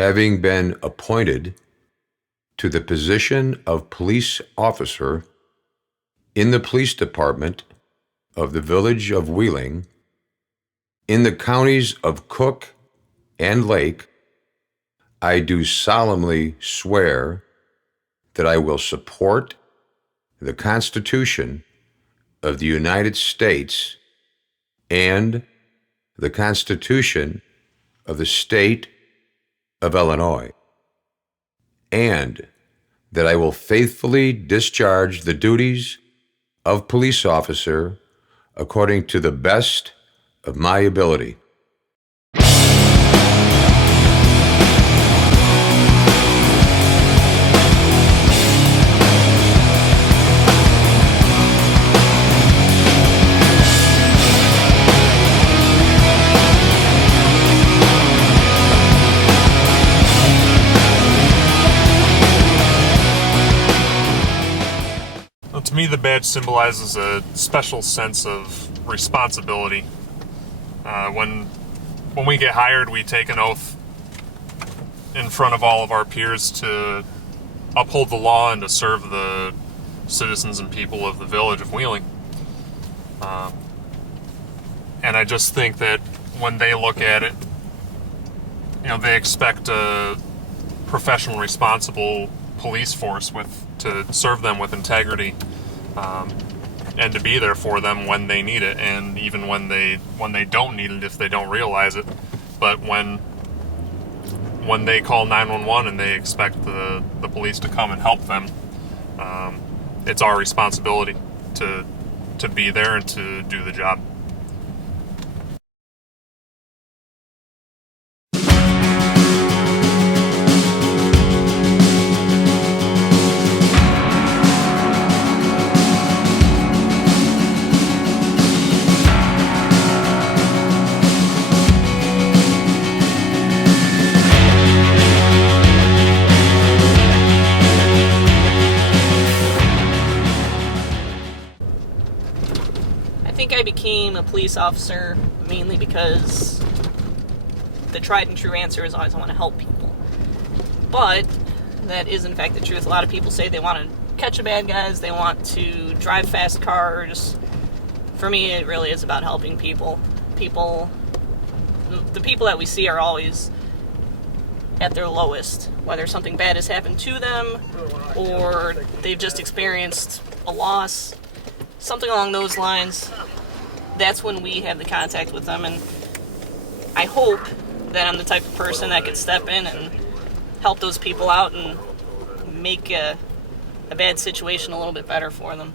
having been appointed to the position of police officer in the police department of the village of Wheeling, in the counties of Cook and Lake, I do solemnly swear that I will support the Constitution of the United States and the Constitution of the State of Illinois, and that I will faithfully discharge the duties of police officer according to the best of my ability. To me, the badge symbolizes a special sense of responsibility. When we get hired, we take an oath in front of all of our peers to uphold the law and to serve the citizens and people of the village of Wheeling. And I just think that when they look at it, they expect a professional, responsible police force to serve them with integrity, and to be there for them when they need it, and even when they don't need it, if they don't realize it. But when they call 911 and they expect the police to come and help them, it's our responsibility to be there and to do the job. I became a police officer mainly because the tried and true answer is always I want to help people. But that is in fact the truth. A lot of people say they want to catch the bad guys, they want to drive fast cars. For me, it really is about helping people. The people that we see are always at their lowest, whether something bad has happened to them or they've just experienced a loss, something along those lines. That's when we have the contact with them, and I hope that I'm the type of person that could step in and help those people out and make a bad situation a little bit better for them.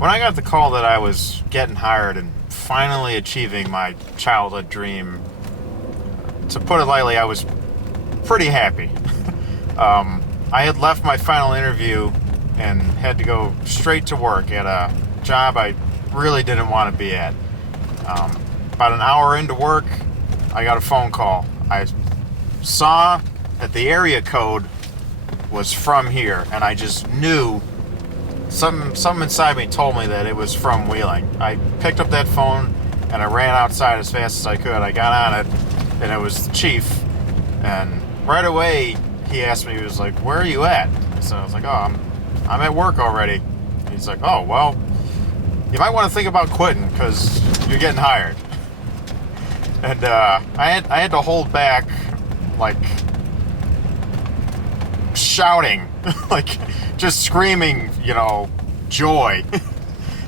When I got the call that I was getting hired and finally achieving my childhood dream, to put it lightly, I was pretty happy. I had left my final interview and had to go straight to work at a job I really didn't want to be at. About an hour into work, I got a phone call. I saw that the area code was from here, and I just knew something inside me told me that it was from Wheeling. I picked up that phone and I ran outside as fast as I could. I got on it and it was the chief, and right away he asked me, he was like, "Where are you at?" So I was like, "Oh, I'm at work already." And he's like, "Oh, well, you might want to think about quitting because you're getting hired." And I had to hold back, like, shouting, like just screaming, joy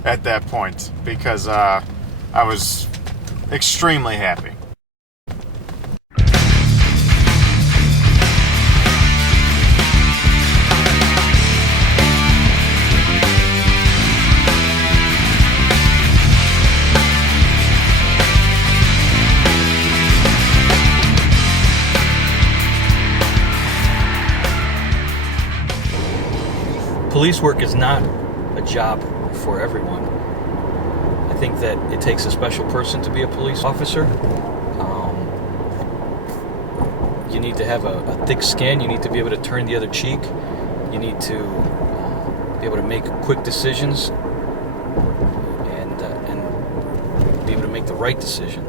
at that point, because I was extremely happy. police work is not a job for everyone. I think that it takes a special person to be a police officer. You need to have a thick skin. You need to be able to turn the other cheek. You need to be able to make quick decisions and be able to make the right decision.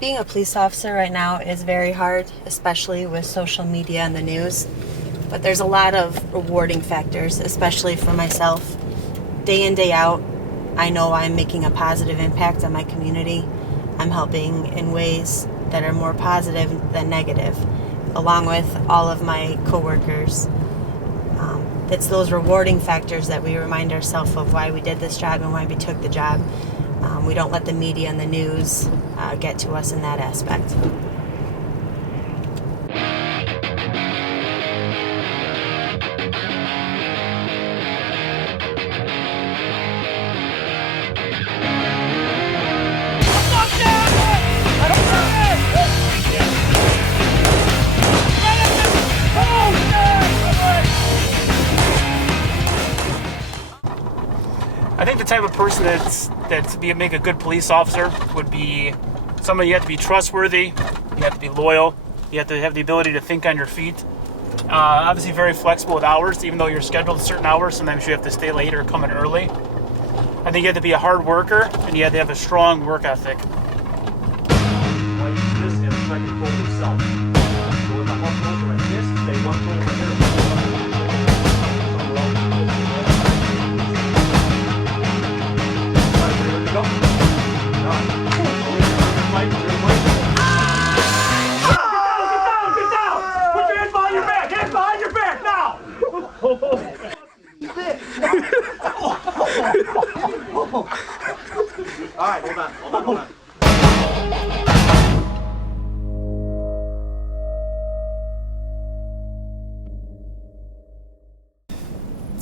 Being a police officer right now is very hard, especially with social media and the news. But there's a lot of rewarding factors, especially for myself. Day in, day out, I know I'm making a positive impact on my community. I'm helping in ways that are more positive than negative, along with all of my coworkers. It's those rewarding factors that we remind ourselves of why we did this job and why we took the job. We don't let the media and the news get to us in that aspect. I think the type of person make a good police officer would be somebody you have to be trustworthy, you have to be loyal, you have to have the ability to think on your feet. Obviously very flexible with hours, even though you're scheduled at certain hours, sometimes you have to stay late or come in early. I think you have to be a hard worker and you have to have a strong work ethic. Hold on.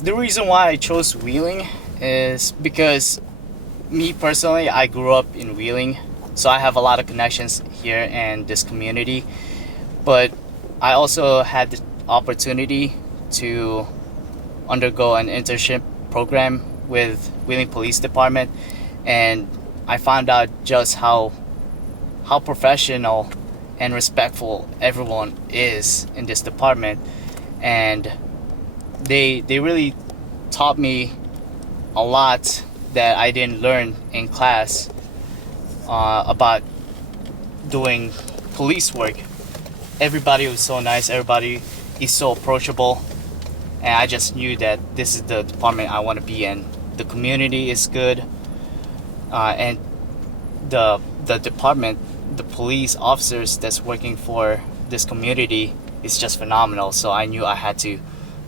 The reason why I chose Wheeling is because me personally, I grew up in Wheeling, so I have a lot of connections here in this community. But I also had the opportunity to undergo an internship program with Wheeling Police Department, and I found out just how professional and respectful everyone is in this department, and they really taught me a lot that I didn't learn in class about doing police work. Everybody was so nice, everybody is so approachable, and I just knew that this is the department I want to be in. The community is good, and the department, the police officers that's working for this community is just phenomenal. So I knew I had to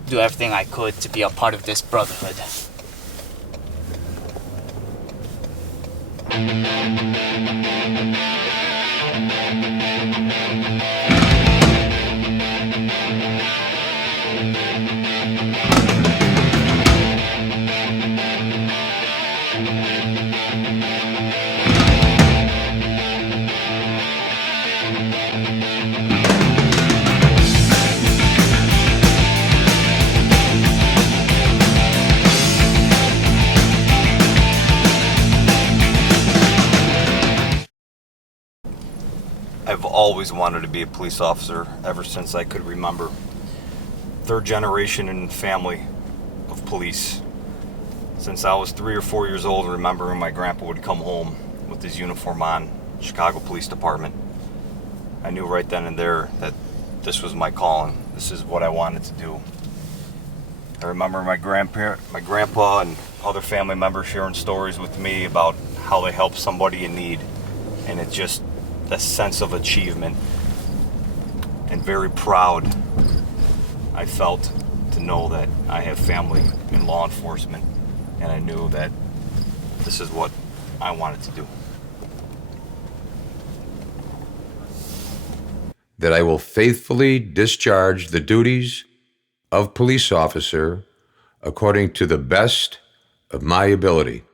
do everything I could to be a part of this brotherhood. I've always wanted to be a police officer ever since I could remember. Third generation in family of police. Since I was 3 or 4 years old, remembering my grandpa would come home with his uniform on, Chicago Police Department. I knew right then and there that this was my calling. This is what I wanted to do. I remember my grandpa and other family members sharing stories with me about how they helped somebody in need, and it's just the sense of achievement, and very proud I felt to know that I have family in law enforcement, and I knew that this is what I wanted to do. that I will faithfully discharge the duties of police officer according to the best of my ability.